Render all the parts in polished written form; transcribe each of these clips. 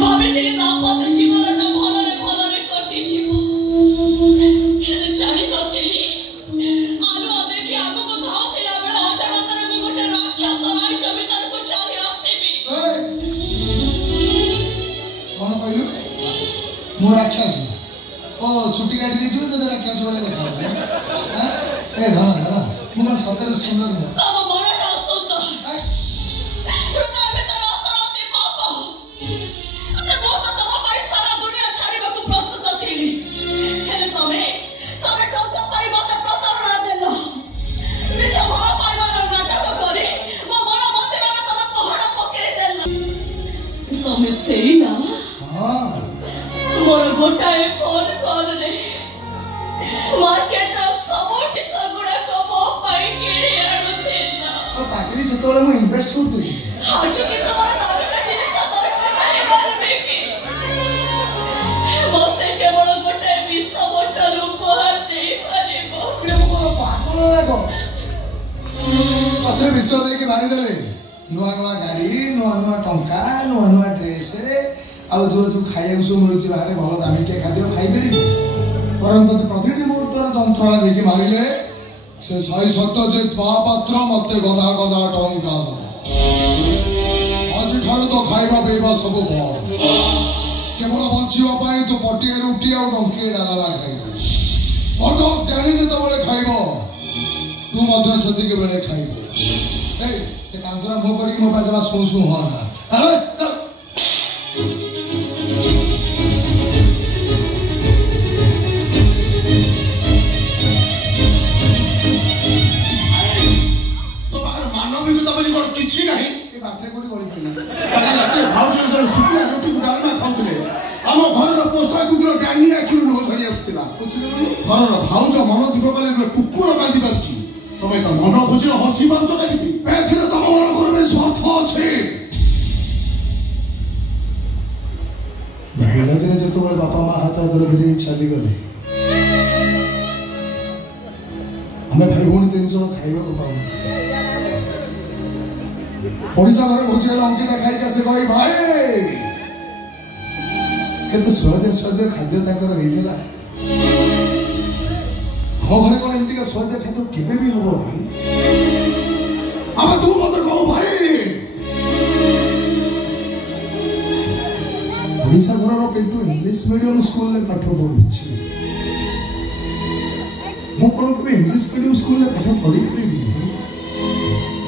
ଭାବିଥିଲି ଦାମ୍ପତ୍ୟ ଜୀବନଟା ଭଲରେ ଭଲରେ କଟିଯିବ। ହେଲେ ଜାଣିନଥିଲି ଆଲୁଅ ଦେଖି ଆଗକୁ ଧାଉଥିଲା ବେଳେ ଅଜାଣତରେ ମୁଁ ଗୋଟେ ରାକ୍ଷସ ରାଇଜ ଭିତରକୁ ଚାଲି ଆସିବି। କଣ କହିଲୁ? ମୁଁ ରାକ୍ଷସ? ଓ ଛୁଟି କାଟି ଦେଇଥିବ ଯଦି ରାକ୍ଷସ ଭଳିଆ ଦେଖାଯାଉଛି। ଏ ଧନ ଧନ ମୁଁ କଣ ସତରେ ସୁନ୍ଦର ନୁହଁ? ତମ ମନଟା ସୁନ୍ଦର, ହୃଦୟ ଭିତରେ ଅସରନ୍ତି ପାପ। ମୁଁ ତ ତମ ପାଇଁ ସାରା ଦୁନିଆ ଛାଡ଼ିବାକୁ ପ୍ରସ୍ତୁତ ଥିଲି। ହେଲେ ତମେ ଟଙ୍କା ପାଇଁ ମତେ ପ୍ରତାରଣା ଦେଲ। ନିଜ ଭଲ ପାଇବାର ନାଟକ କରି ମୋ ମନ ମନ୍ଦିରରେ ତମେ ପହଡ଼ ପକେଇ ଦେଲ। ତମେ ସେଇ ନା? ମୋର ଗୋଟାଏ ଫୋନ କଲରେ ମାର୍କେଟର ସବୁ ଟିସ ଗୁଡାକ ମୋ ପାଇଁ କିଣି ଆଣୁଥିଲା। ପାଗଳି ସେତେବେଳେ ମୁଁ ଇନଭେଷ୍ଟ କରୁଥିଲି। ଆଜି କି ତମର ଦାମିକା ଜିନିଷ ଦରକାର ନାହିଁ ବାଲ୍ମୀକି। ମତେ କେବଳ ଗୋଟାଏ ବିଷ ବୋତଲ ଉପହାର ଦେଇପାରିବ। ପାଗଳ ଲାଗ ତତେ ବିଷ ଦେଇକି ମାରିଦେଲେ। ନୂଆ ନୂଆ ଗାଡି, ନୂଆ ନୂଆ ଟଙ୍କା, ନୂଆ ନୂଆ ଡ୍ରେସ, ଆଉ ଯୋଉ ଖାଇବାକୁ ସବୁ ମିଳୁଛି ବାହାରେ ଭଲ ଦାମିକିଆ ଖାଦ୍ୟ ଖାଇପାରିବି। ବରଂ ତତେ ପ୍ରତିଟି ମୁହୂର୍ତ୍ତର ଯନ୍ତ୍ରଣା ଦେଇକି ମାରିଲେ। ସେ ସାଇ ସତ୍ୟଜିତ ମହାପାତ୍ର ମତେ ଗଦା ଗଦା ଟଙ୍କା ଦବ। ଆଜିଠାରୁ ତ ଖାଇବା ପିଇବା ସବୁ ବନ୍ଦ। କେବଳ ବଞ୍ଚିବା ପାଇଁ ତୁ ପଟିଏ ରୁଟି ଆଉ ଟଙ୍କିଏ ଡାଲମା ଖାଇବୁ। ମଦ ଟାଣି ଯେତେବେଳେ ଖାଇବ ତୁ ମଧ୍ୟ ସେତିକି ବେଳେ ଖାଇବୁ। ସେ କାନ୍ଦୁରା ମୁହ କରିକି ମୋ ପାଖରେ ଶୁଁ ଶୁଁ ହନା। କିଛି ନାହିଁ। ବାଟରେ କୋଉଠି ଗଳି ପଡ଼ିଲା? କାଲି ରାତିରେ ଭାଉଜ ଯେତେବେଳେ ଶୁଖିଲା ରୁଟିକୁ ଡାଲମା ଖାଉଥିଲେ ଆମ ଘରର ପୋଷା କୁକୁର ଡାନି ଆଖିରୁ ଲୁହ ଝରି ଆସୁଥିଲା। ଘରର ଭାଉଜ ମନ ଦୁଃଖ କଲେ କୁକୁର କାନ୍ଦି ପାରୁଛି। ତମେ ତ ମନ ବୁଝିଲେ ହସି ପାରୁଛ କେମିତି? ଏଥିରେ ତମ ମାନଙ୍କର ବି ସ୍ୱାର୍ଥ ଅଛି। ପିଲାଦିନେ ଯେତେବେଳେ ବାପା ମା ହାତ ଧରି ଧରି ଚାଲିଗଲେ ଆମେ ଭାଇ ଭଉଣୀ 3 ଜଣ ଖାଇବାକୁ ପାଉନୁ। ଓଡ଼ିଶା ଘରେ ଭୋଜି ହେଲେ ଅଙ୍କିତା ଖାଇକି ଆସେ କହି ଭାଇ କେତେ ସୁଆଦିଆ ସୁଆଦିଆ ଖାଦ୍ୟ ତାଙ୍କର ହେଇଥିଲା। ଆମ ଘରେ କଣ ଏମିତିକା ସୁଆଦିଆ ଖାଦ୍ୟ କେବେ ବି ହବ ଭାଇ? ଆମେ ତୁ ମତେ କହ ଭାଇ। ଓଡ଼ିଶା ଘରର ପିଣ୍ଟୁ ଇଂଲିଶ ମିଡିୟମ ସ୍କୁଲରେ ପାଠ ପଢୁଛି। ମୁଁ କଣ କେବେ ଇଂଲିଶ ମିଡିୟମ ସ୍କୁଲରେ ପାଠ ପଢିପାରିବି?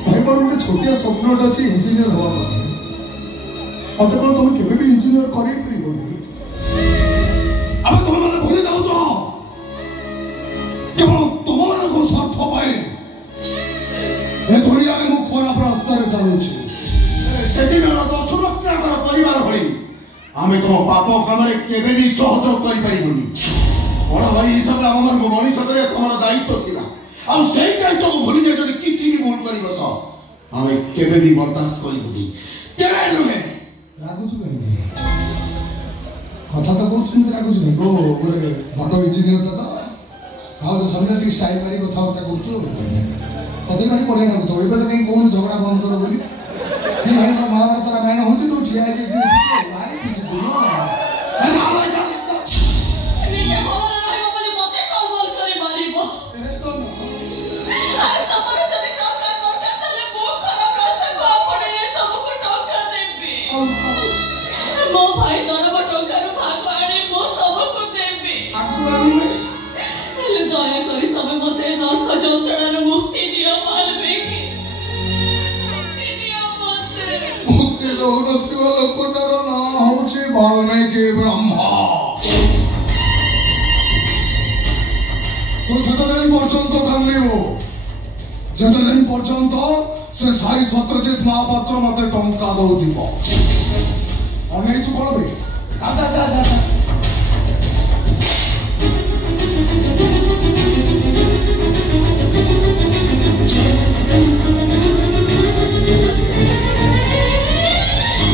ଭାଇ ମୋର ଗୋଟେ ଛୋଟିଆ ସ୍ୱପ୍ନଟେ ଅଛି ଇଞ୍ଜିନିୟର ହବା ପାଇଁ। ମତେ କଣ ତମେ କେବେ ବି ଇଞ୍ଜିନିୟର କରେଇ ପାରିବନି? ଆମେ ତମେ ମାନେ ଭୁଲି ଯାଉଛ କେବଳ ତମ ମାନଙ୍କ ସ୍ୱାର୍ଥ ପାଇଁ। ଏ ଦୁନିଆରେ ମୁଁ ଖରାପ ରାସ୍ତାରେ ଚାଲୁଛି। ସେଦିନର ଦଶରତ୍ନାଙ୍କର ପରିବାର ଭଳି ଆମେ ତମ ପାପ କାମରେ କେବେ ବି ସହଯୋଗ କରିପାରିବୁନି। ବଡ ଭାଇ ହିସାବରେ ଆମମାନଙ୍କୁ ମଣିଷ କରିବା ତମର ଦାୟିତ୍ୱ ଥିଲା। ଆଉ ସେଇ ଦାୟିତ୍ୱକୁ ଭୁଲି ଯାଇ ଯଦି କିଛି ବି ଭୁଲ କରି ବସ ଆମେ କେବେ ବି ବରଦାସ୍ତ କରିବୁନି। କେବେ ନୁହେଁ। ରାଗୁଛୁ କାହିଁକି? କଥା ତ କହୁଛନ୍ତି ରାଗୁଛୁ କାହିଁକି? ଗୋଟେ ବଡ ଇଞ୍ଜିନିୟରଟା ତ ଆଉ ସାମନେ ଟିକେ ଷ୍ଟାଇଲ ମାରି କଥାବାର୍ତ୍ତା କରୁଛୁ। ତତେ ଭାରି ବଢିଆ ଲାଗୁଥିବ। ଏବେ ତ କାହିଁ କହୁନୁ ଝଗଡ଼ା ବନ୍ଦ କର ବୋଲି? ଭାଇଙ୍କର ମହାଭାରତ ରାମାୟଣ ହଉଛି ତୁ ଠିଆ ହେଇକି ଭାରି ଖୁସି ତୁ। ମୋ ଭାଇ ତରବ ଟଙ୍କାରୁ ଭାଗ ଆଣି ମୁଁ ତମକୁ ଦେବି। ହେଲେ ଦୟାକରି ତମେ ମତେ ନର୍କ ଯନ୍ତ୍ରଣାରୁ ମୁକ୍ତି ଦିଅ ବାଲ୍ମୀକି। ମୁକ୍ତି ଦଉନଥିବା ଲୋକଟାର ନାଁ ହଉଛି ବାଲ୍ମୀକି ବ୍ରହ୍ମା। ତୁ ସେତେଦିନ ପର୍ଯ୍ୟନ୍ତ କାନ୍ଦିବୁ ଯେତେଦିନ ପର୍ଯ୍ୟନ୍ତ ସେ ସାଇ ସତ୍ୟଜିତ ମହାପାତ୍ର ମତେ ଟଙ୍କା ଦଉଥିବ। ଅନେଇଛୁ କଣ ବେ?